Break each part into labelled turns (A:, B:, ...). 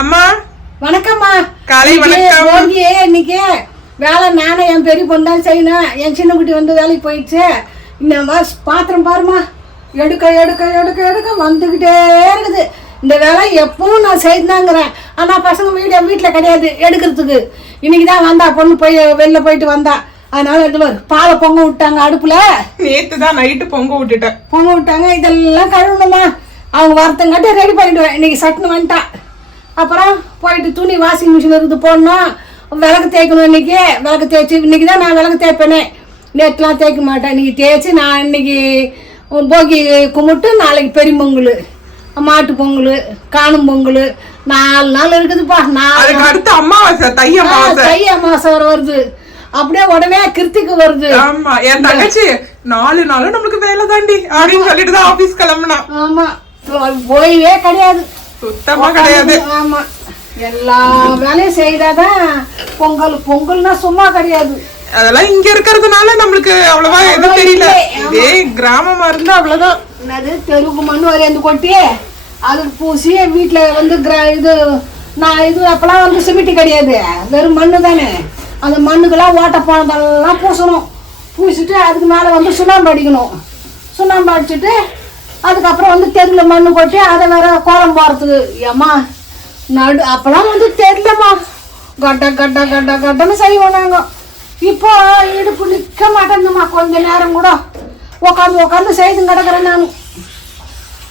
A: அம்மா.
B: வணக்கம்மா.
A: காலை வணக்கம்.
B: இன்னைக்கு வேலை நானும் என் பெரிய பொண்ணு தான் செய்யணும். என் சின்ன குட்டி வந்து வேலைக்கு போயிடுச்சு. இன்னமா பாத்திரம் பாருமா எடுக்க எடுக்க எடுக்க எடுக்க வந்துக்கிட்டே இருக்குது. இந்த வேலை எப்பவும் நான் செய்துதாங்கிறேன் ஆனால் பசங்க வீடு வீட்டில் கிடையாது எடுக்கிறதுக்கு. இன்னைக்கு தான் வந்தா பொண்ணு போய் வெளில போயிட்டு வந்தா. அதனால பாரு, பாலை பொங்க விட்டாங்க அடுப்பில்.
A: நேத்து தான் நைட்டு பொங்க விட்டுட்டேன்.
B: பொங்க விட்டாங்க இதெல்லாம் கழுவணுமா அவங்க வரத்தங்காட்டி ரெடி பண்ணிடுவேன் இன்னைக்கு சட்டுன்னு வந்துட்டா. அப்புறம் போயிட்டு துணி வாஷிங் மிஷின் இருக்குது போடணும். விளக்கு தேய்க்கணும் இன்னைக்கு. விளக்கு தேய்ச்சி இன்னைக்கு தான் நான் விளக்கு தேய்ப்பேனே. நேற்றுலாம் தேய்க்க மாட்டேன். இன்னைக்கு தேய்ச்சி நான் இன்னைக்கு போகி கும்பிட்டு நாளைக்கு பெரிய பொங்கல் மாட்டு பொங்கல் காணும் பொங்கல். நாலு நாள் இருக்குதுப்பா. நாலு
A: அடுத்து அமாவாசை தை அமாவாசை.
B: தை அமாவாசை வர வருது. அப்படியே உடனே கிருத்திக்கு வருது.
A: ஆமா என் தங்கச்சி நாலு நாளும் நம்மளுக்கு வேலை தாண்டி அப்படின்னு சொல்லிட்டு தான் ஆபீஸ் கிளம்புனா.
B: ஆமா. ஓய்வே கிடையாது.
A: சுத்தமா கிடையாது.
B: ஆமா எல்லா வேலையும் செய்தாதான் பொங்கல் பொங்கல்னா சும்மா கிடையாது.
A: அதெல்லாம் இங்க இருக்கிறதுனால நம்மளுக்கு அவ்வளவா எதுவும் தெரியல. இதே கிராமமா இருந்தா அவ்வளவுதான்.
B: என்னது தெருவுக்கு மண் வரையாந்து கொட்டி அதுக்கு பூசி வீட்டில் வந்து இது நான் இது அப்பெல்லாம் வந்து சிமெண்ட் கிடையாது. வெறும் மண்ணு தானே. அந்த மண்ணுக்கெல்லாம் ஓட்ட போனதெல்லாம் பூசணும். பூசிட்டு அதுக்கு மேலே வந்து சுண்ணாம்பு அடிக்கணும். சுண்ணாம்பு அடிச்சுட்டு அதுக்கப்புறம் வந்து தெருவில் மண்ணு கொட்டி அதை வேற கோலம் போகிறதுக்கு ஏம்மா நடு அப்பெல்லாம் வந்து தெரியலம்மா. கட்ட கட்ட கட்ட கட்டன்னு செய்வோம் நாங்கள் இப்போ இடுப்பு நிற்க மாட்டேங்குதும்மா. கொஞ்ச நேரம் கூட உட்காந்து உட்காந்து செய்து கிடக்குறேன் நான்.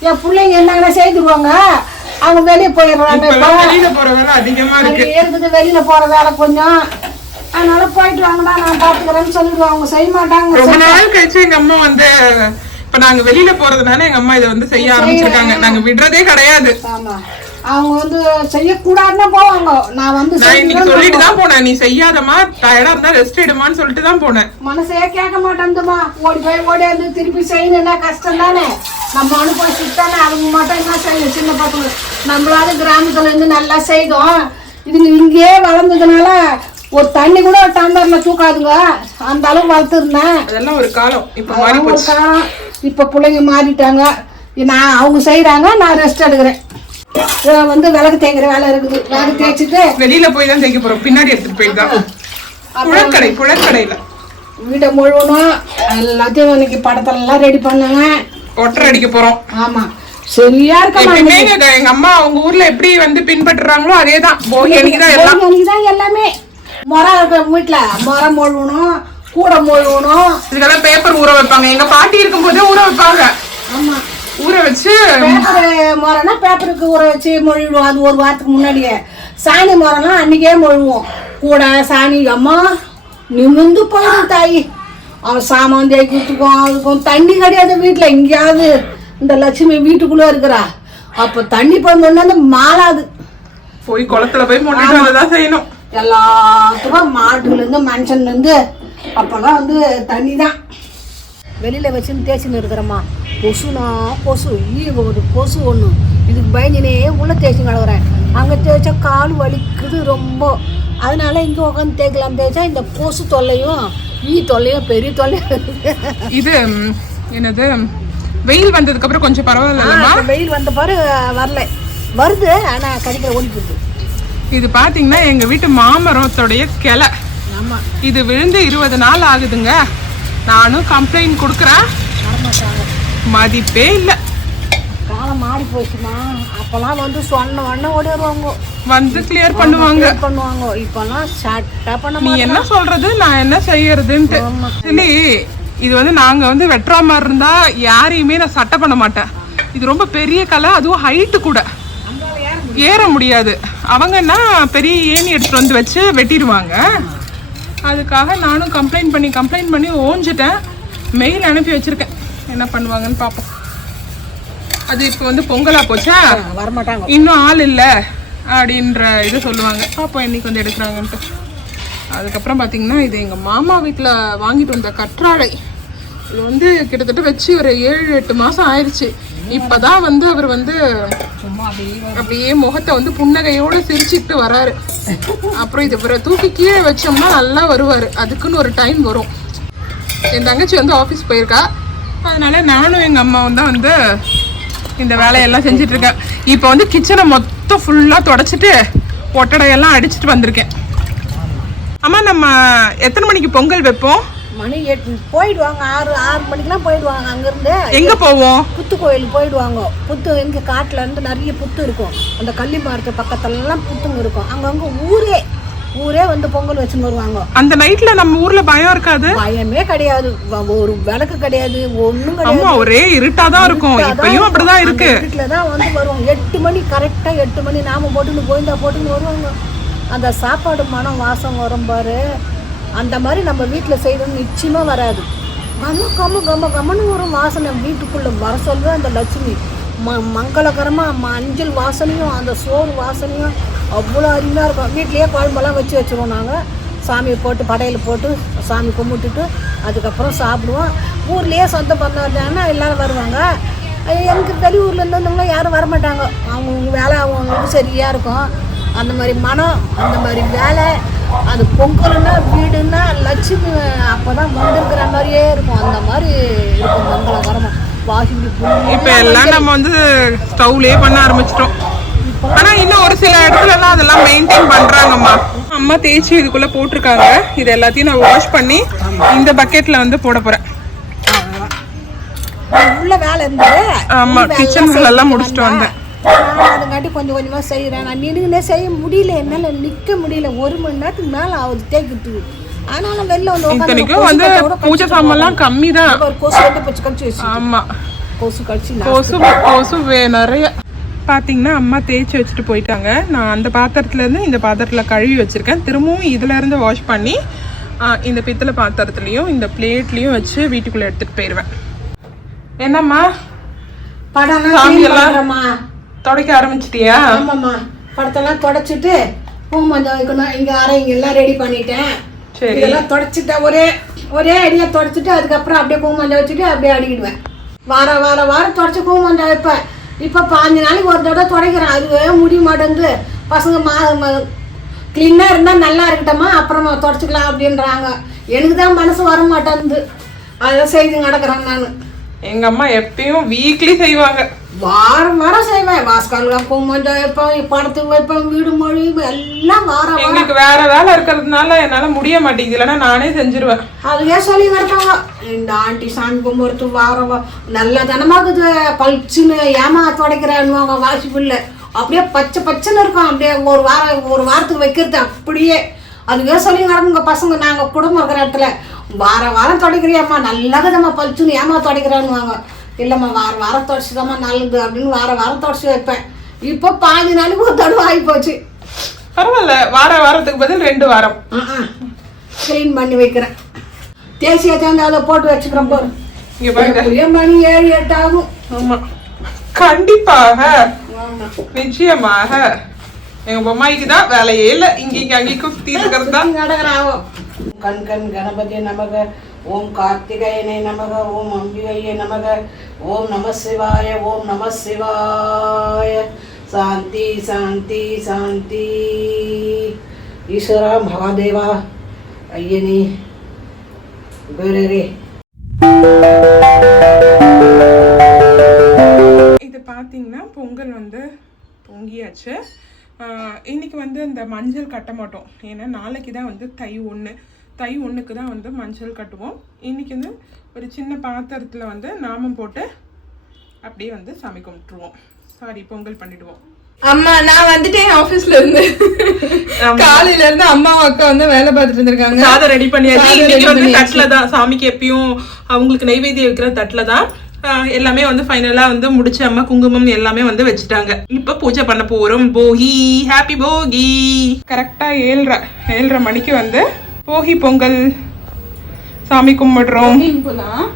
B: என் பிள்ளைங்க என்னங்கன்னா செய்துருவாங்க? அவங்க வெளியே போயிடுறாங்க. இருக்குது வெளியில போற வேலை கொஞ்சம். அதனால போயிட்டு வாங்கடா நான் பாத்துக்கிறேன்னு சொல்லிடுவாங்க. அவங்க செய்ய மாட்டாங்க.
A: ரொம்ப நாள் கழிச்சு எங்க அம்மா வந்து இப்ப நாங்க வெளியில போறதுனால எங்க அம்மா இதை வந்து செய்ய ஆரம்பிச்சிருக்காங்க. நாங்க விடுறதே கிடையாது.
B: அவங்க வந்து செய்யக்கூடாதுன்னு போவாங்க. நான் வந்து
A: இன்னைக்கு சொல்லிட்டு தான் போனேன். நீ செய்யாதம்மா டயர்டா இருந்தா ரெஸ்ட் எடுமான்னு சொல்லிட்டு தான் போனேன்.
B: மனசே கேட்க மாட்டேன்துமா. ஓடி போய் ஓடி வந்து திருப்பி செய்யணும்னா கஷ்டம் தானே நம்ம அனுபவிச்சுட்டு தானே அவங்க மட்டும் என்ன செய்யணும்? சின்ன பசங்க. நம்மளாவது கிராமத்துல இருந்து நல்லா செய்தோம். இதுங்க இங்கேயே வளர்ந்ததுனால ஒரு தண்ணி கூட ஒரு டம்ளர்ல தூக்காதுங்க. அந்த அளவு வளர்த்துருந்தேன்.
A: அதெல்லாம் ஒரு காலம். இப்ப போச்சு
B: காலம். இப்ப பிள்ளைங்க மாறிட்டாங்க. நான் அவங்க செய்யறாங்க நான் ரெஸ்ட் எடுக்கிறேன். வந்து விளக்கு தேய்க்கிற வேலை இருக்குது. விளக்கு தேய்ச்சிட்டு
A: வெளியில போய் தான் தைக்க போறோம். பின்னாடி எடுத்துட்டு போய் தான். புழற்கடை புழற்கடையில
B: வீட்டை முழுவணும் எல்லாத்தையும் இன்னைக்கு படத்தெல்லாம் ரெடி பண்ணாங்க.
A: ஒட்டரை அடிக்க போறோம்.
B: ஆமா. சரியா இருக்க
A: எங்க அம்மா அவங்க ஊர்ல எப்படி வந்து பின்பற்றுறாங்களோ அதேதான். போகி அன்னைக்கு தான் எல்லாம்.
B: தான் முறை இருக்கிற வீட்டுல முறை மொழுவணும் கூட மொழுவணும்
A: இதுக்கெல்லாம் பேப்பர் ஊற வைப்பாங்க. எங்க பாட்டி இருக்கும் போதே ஊற வைப்பாங்க.
B: ஆமா.
A: ஊற வச்சு
B: பேப்பர் முறைனா பேப்பருக்கு ஊற வச்சு மொழிவிடுவோம். அது ஒரு வாரத்துக்கு முன்னாடியே. சாணி முறைனா அன்னைக்கே மொழுவோம். கூட சாணி அம்மா நிமிந்து போயிடும் தாயி. அவன் சாமான் தேய்க்கிறதுக்கும் அதுக்கும் தண்ணி கிடையாது வீட்டில் எங்கேயாவது இந்த லட்சுமி வீட்டுக்குள்ளே இருக்கிறா. அப்போ தண்ணி போய் அந்த மாளாது
A: போய் குளத்துல போய் வந்துதான் செய்யணும்.
B: எல்லாத்துக்கும் மாட்டுலேருந்து மனுஷன்லேருந்து அப்போல்லாம் வந்து தண்ணி தான் வெளியில் வச்சுன்னு தேய்ச்சின்னு இருக்கிறம்மா. கொசுனா கொசு ஈ ஒரு கொசு ஒன்று இதுக்கு பயந்துனே உள்ள தேய்ச்சி கிடக்குறேன். அங்கே தேய்ச்சா கால் வலிக்குது ரொம்ப. அதனால இங்கே உட்காந்து தேய்க்கலாம். தேய்ச்சா இந்த கொசு தொல்லையும் ஈ தொல்லையும் பெரிய தொல்லையும்.
A: இது என்னது வெயில் வந்ததுக்கு அப்புறம் கொஞ்சம் பரவாயில்லம்மா
B: இப்ப வெயில் வந்த பாரு வரல. வருது ஆனால் கடிக்கிற ஓடிக்குது
A: இது பாத்தீங்கன்னா எங்க வீட்டு மாமரத்தோடைய கிளை. இது விழுந்து இருபது நாள் ஆகுதுங்க. நானும் கம்ப்ளைண்ட் கொடுக்குறேன். மதிப்பே இல்லை.
B: காலம் மாறி போச்சுமா. அப்போல்லாம் வந்து சொன்ன உடனே ஓடி வருவாங்க
A: வந்து கிளியர் பண்ணுவாங்க.
B: பண்ணுவாங்க. இப்போல்லாம் ஷார்ட்டாக பண்ண
A: நீ என்ன சொல்றது? நான் என்ன செய்யறதுன்ட்டு. சரி இது வந்து நாங்க வந்து வெட்டுற மாதிரி இருந்தா யாரையுமே நான் சட்டை பண்ண மாட்டேன். இது ரொம்ப பெரிய கலை அதுவும் ஹைட்டு கூட. ஏற முடியாது. அவங்கன்னா பெரிய ஏணி எடுத்துட்டு வந்து வச்சு வெட்டிடுவாங்க. அதுக்காக நானும் கம்ப்ளைண்ட் பண்ணி கம்ப்ளைண்ட் பண்ணி ஓஞ்சிட்டேன். மெயில் அனுப்பி வச்சிருக்கேன். என்ன பண்ணுவாங்கன்னு பார்ப்போம் அது இப்போ வந்து பொங்கலா போச்சா?
B: வரமாட்டாங்க.
A: இன்னும் ஆள் இல்லை அப்படின்ற இது சொல்லுவாங்க. பார்ப்போம் இன்னைக்கு வந்து எடுக்கிறாங்கன்ட்டு. அதுக்கப்புறம் பார்த்தீங்கன்னா இது எங்கள் மாமா வீட்டில் வாங்கிட்டு வந்த கற்றாழை. இது வந்து கிட்டத்தட்ட வச்சு ஒரு ஏழு எட்டு மாதம் ஆயிடுச்சு இப்பதான் வந்து அவர் வந்து
B: அப்படியே
A: அப்படியே முகத்தை வந்து புன்னகையோட சிரிச்சுட்டு வராரு. அப்புறம் இது இவரை தூக்கி கீழே வச்சோம்னா நல்லா வருவார். அதுக்குன்னு ஒரு டைம் வரும். என் தங்கச்சி வந்து ஆஃபீஸ் போயிருக்கா. அதனால நானும் எங்கள் அம்மாவும் தான் வந்து இந்த வேலையெல்லாம் செஞ்சுட்டு இருக்கேன். இப்போ வந்து கிச்சனை மொத்தம் ஃபுல்லாக தொடச்சிட்டு ஒட்டடையெல்லாம் அடிச்சிட்டு வந்திருக்கேன். அம்மா நம்ம எத்தனை மணிக்கு பொங்கல் வைப்போம்?
B: மணி எட்டு போயிடுவாங்க ஆறு ஆறு மணிக்கெல்லாம் போயிடுவாங்க அங்கேருந்து
A: எங்கே போவோம்?
B: புத்து கோயிலுக்கு போயிடுவாங்க. புத்து எங்கள் காட்டில் இருந்து நிறைய புத்து இருக்கும். அந்த கள்ளி மரத்து பக்கத்துலலாம் புத்துங்க இருக்கும். அங்கங்கே ஊரே ஊரே வந்து பொங்கல் வச்சுன்னு வருவாங்க.
A: அந்த நைட்ல நம்ம ஊர்ல பயம் இருக்காது?
B: பயமே கிடையாது. ஒரு விளக்கு கிடையாது ஒன்றும் கிடையாது.
A: ஒரே இருட்டாதான் இருக்கும். இப்பயும் அப்படிதான் இருக்கு.
B: வீட்டில் தான் வந்து வருவாங்க எட்டு மணி கரெக்டாக எட்டு மணி நாம போட்டுன்னு கோயந்தா போட்டுன்னு வருவாங்க. அந்த சாப்பாடு மனம் வாசம் வரும் பாரு. அந்த மாதிரி நம்ம வீட்டில் செய்யணும்னு நிச்சயமாக வராது. கம கம கம கம்மன்னு வரும் வாசனை வீட்டுக்குள்ளே வர சொல்லுவேன் அந்த லட்சுமி. ம மங்களகரமாக மஞ்சள் வாசனையும் அந்த சோறு வாசனையும் அவ்வளோ அருமையாக இருக்கும். வீட்லேயே குழம்பெல்லாம் வச்சு வச்சுருவோம் நாங்கள் சாமியை போட்டு படையல் போட்டு சாமி கும்பிட்டுட்டு அதுக்கப்புறம் சாப்பிடுவோம். ஊர்லேயே சொந்த பந்தம்னா எல்லாரும் வருவாங்க. எனக்கு வெளியூர்ல ஊர்லேருந்து வந்தவங்க யாரும் வரமாட்டாங்க. அவங்கவுங்க வேலை அவங்க சரியாக இருக்கும். அந்த மாதிரி மனம் அந்த மாதிரி வேலை அது பொங்கல்னா வீடுன்னா லட்சுமி அப்போ தான் வந்திருக்கிற மாதிரியே இருக்கும். அந்த மாதிரி இருக்கும் மங்களகரமாக வாசிங்கி
A: இப்ப எல்லாம் நம்ம வந்து ஸ்டவ்லயே பண்ண ஆரம்பிச்சிட்டோம். ஆனா இன்னும் ஒரு சில இடத்துல எல்லாம் அதெல்லாம் மெயின்டைன் பண்றாங்கம்மா. அம்மா தேய்ச்சி இதுக்குள்ள போட்டிருக்காங்க. இது எல்லாத்தையும் நான் வாஷ் பண்ணி இந்த பக்கெட்ல வந்து போட போறேன்.
B: உள்ள வேலை இருந்தது.
A: ஆமா கிச்சன் எல்லாம் முடிச்சுட்டு வந்தேன்.
B: நான் அதுங்காட்டி கொஞ்சம் கொஞ்சமாக செய்கிறேன் நான் நின்றுனே செய்ய முடியல. என்னால் நிற்க முடியல. ஒரு மணி நேரத்துக்கு மேலே ஆகுது. தேய்க்கிறதுக்கு ஆனாலும் வெளில வந்து
A: இத்தனைக்கும் வந்து பூஜை சாமான்லாம் கம்மி தான்
B: ஒரு கொசு வந்து பச்சு கடிச்சு வச்சு
A: ஆமா.
B: கொசு கடிச்சு நான்
A: கொசு கொசு நிறைய. பாத்தீங்கன்னா அம்மா தேய்ச்சி வச்சுட்டு போயிட்டாங்க. நான் அந்த பாத்திரத்துல இருந்து இந்த பாத்திரத்துல கழுவி வச்சிருக்கேன். திரும்பவும் இதுல இருந்து வாஷ் பண்ணி இந்த பித்தளை பாத்திரத்துலயும் இந்த பிளேட்லயும் வச்சு வீட்டுக்குள்ள எடுத்துட்டு போயிடுவேன் என்னம்மா?
B: படம்லாம்
A: சாமி
B: clean
A: எல்லாம்
B: பண்றேம்மா.
A: துடைக்க ஆரம்பிச்சிட்டியா?
B: ஆமாம்மா. படத்தெல்லாம் தொடச்சிட்டு பூ மஞ்சள் வைக்கணும். இங்கே அரை இங்கே எல்லாம் ரெடி பண்ணிட்டேன்.
A: சரி.
B: இதெல்லாம் தொடச்சிட்டேன் ஒரே ஒரே அடியா தொடச்சிட்டு அதுக்கப்புறம் அப்படியே பூ மஞ்சள் வச்சுட்டு அப்படியே அடிக்கிடுவேன். வார வார வாரம் தொடச்சி பூ மஞ்சள் வைப்பேன். இப்போ பாஞ்சு நாளைக்கு ஒரு தடவை துடைக்கிறேன். அதுவே முடிய மாட்டேங்குது பசங்க மா க்ளீனாக இருந்தால் நல்லா இருக்கட்டம்மா. அப்புறமா தொடச்சிக்கலாம் அப்படின்றாங்க. எனக்கு தான் மனசு வர மாட்டேங்குது அதை செய்து நடக்கிறேன் நான்.
A: எங்க அம்மா எப்பயும் வீக்லி செய்வாங்க.
B: வாரம் வாரம் செய்வேன். வாஸ்கால்லாம் பூ மஞ்சள் வைப்பேன் படத்துக்கு வைப்பேன் வீடு மொழி எல்லாம் வாரம்
A: எங்களுக்கு வேற வேலை இருக்கிறதுனால என்னால முடிய மாட்டேங்குது. இல்லைன்னா நானே செஞ்சிருவேன்.
B: அதுவே சொல்லி நடப்பாங்க இந்த ஆண்டி சாமி கும்பிடுறது வாரம் நல்ல தனமாகுது பளிச்சுன்னு ஏமா துடைக்கிறேன்னுவாங்க வாசிப்புள்ள அப்படியே பச்சை பச்சைன்னு இருக்கும். அப்படியே ஒரு வாரம் ஒரு வாரத்துக்கு வைக்கிறது அப்படியே. அதுவே சொல்லி நடக்குங்க பசங்க. நாங்கள் குடும்பம் இருக்கிற இடத்துல வாரம் வாரம் துடைக்கிறியாம்மா. நல்லதும்மா பளிச்சுன்னு ஏமா துடைக்கிறேன்னுவாங்க இல்லைம்மா வாரம் வாரம் துடைச்சிதாம்மா நல்லது அப்படின்னு வாரம் வாரம் துடைச்சி வைப்பேன். இப்போ பாஞ்சு நாளைக்கு ஒரு தடவை ஆகி போச்சு.
A: பரவாயில்ல வார வாரத்துக்கு பதில் ரெண்டு வாரம்.
B: க்ளீன் பண்ணி வைக்கிறேன். தேசிய தேர்ந்து அதை போட்டு வச்சுக்கிறேன் போது
A: இங்க பாருங்க.
B: மணி ஏழு எட்டு ஆகும்.
A: ஆமா. கண்டிப்பாக. நிச்சயமாக. எங்க பொம்மாய்க்கு தான் வேலையே இல்ல. இங்க அங்கேயும் சுத்தி இருக்கிறது தான்
B: நடக்கிறாவோ? கண் கண் கணபதி நமக. ஓம் கார்த்திகேயனை நமக ஓம் அம்பிகையை நமக ஓம் நம சிவாய ஓம் நம சிவாய. சாந்தி சாந்தி சாந்தி. ஈஸ்வரா மகாதேவா ஐயனே குருரே
A: இது பார்த்தீங்கன்னா பொங்கல் வந்து பொங்கியாச்சு. ஆஹ் இன்னைக்கு வந்து இந்த மஞ்சள் கட்ட மாட்டோம். ஏன்னா நாளைக்கு தான் வந்து தை ஒன்று தை ஒன்றுக்கு தான் வந்து மஞ்சள் கட்டுவோம். இன்னைக்கு வந்து ஒரு சின்ன பாத்திரத்தில் வந்து நாமம் போட்டு அப்படியே வந்து சாமி கும்பிட்டுருவோம். சாரி பொங்கல் பண்ணிடுவோம்.
C: அம்மா நான் வந்துட்டேன் ஆபீஸ்ல இருந்து. காலையில இருந்து அம்மா அக்கா வந்து வேலை பார்த்துட்டு இருந்திருக்காங்க.
A: சாதம் ரெடி பண்ணியாச்சு. இன்னைக்கு வந்து. தட்டுல தான் சாமிக்கு எப்பயும் அவங்களுக்கு நைவேத்தியம் வைக்கிற தட்டுல தான் எல்லாமே வந்து ஃபைனலா வந்து முடிச்சு அம்மா குங்குமம் எல்லாமே வந்து வச்சுட்டாங்க. இப்ப பூஜை பண்ண போறோம். போகி. ஹாப்பி போகி. கரெக்டா ஏழ்ரை ஏழ்ரை மணிக்கு வந்து போகி பொங்கல். சாமி கும்பிடுறோம். தான்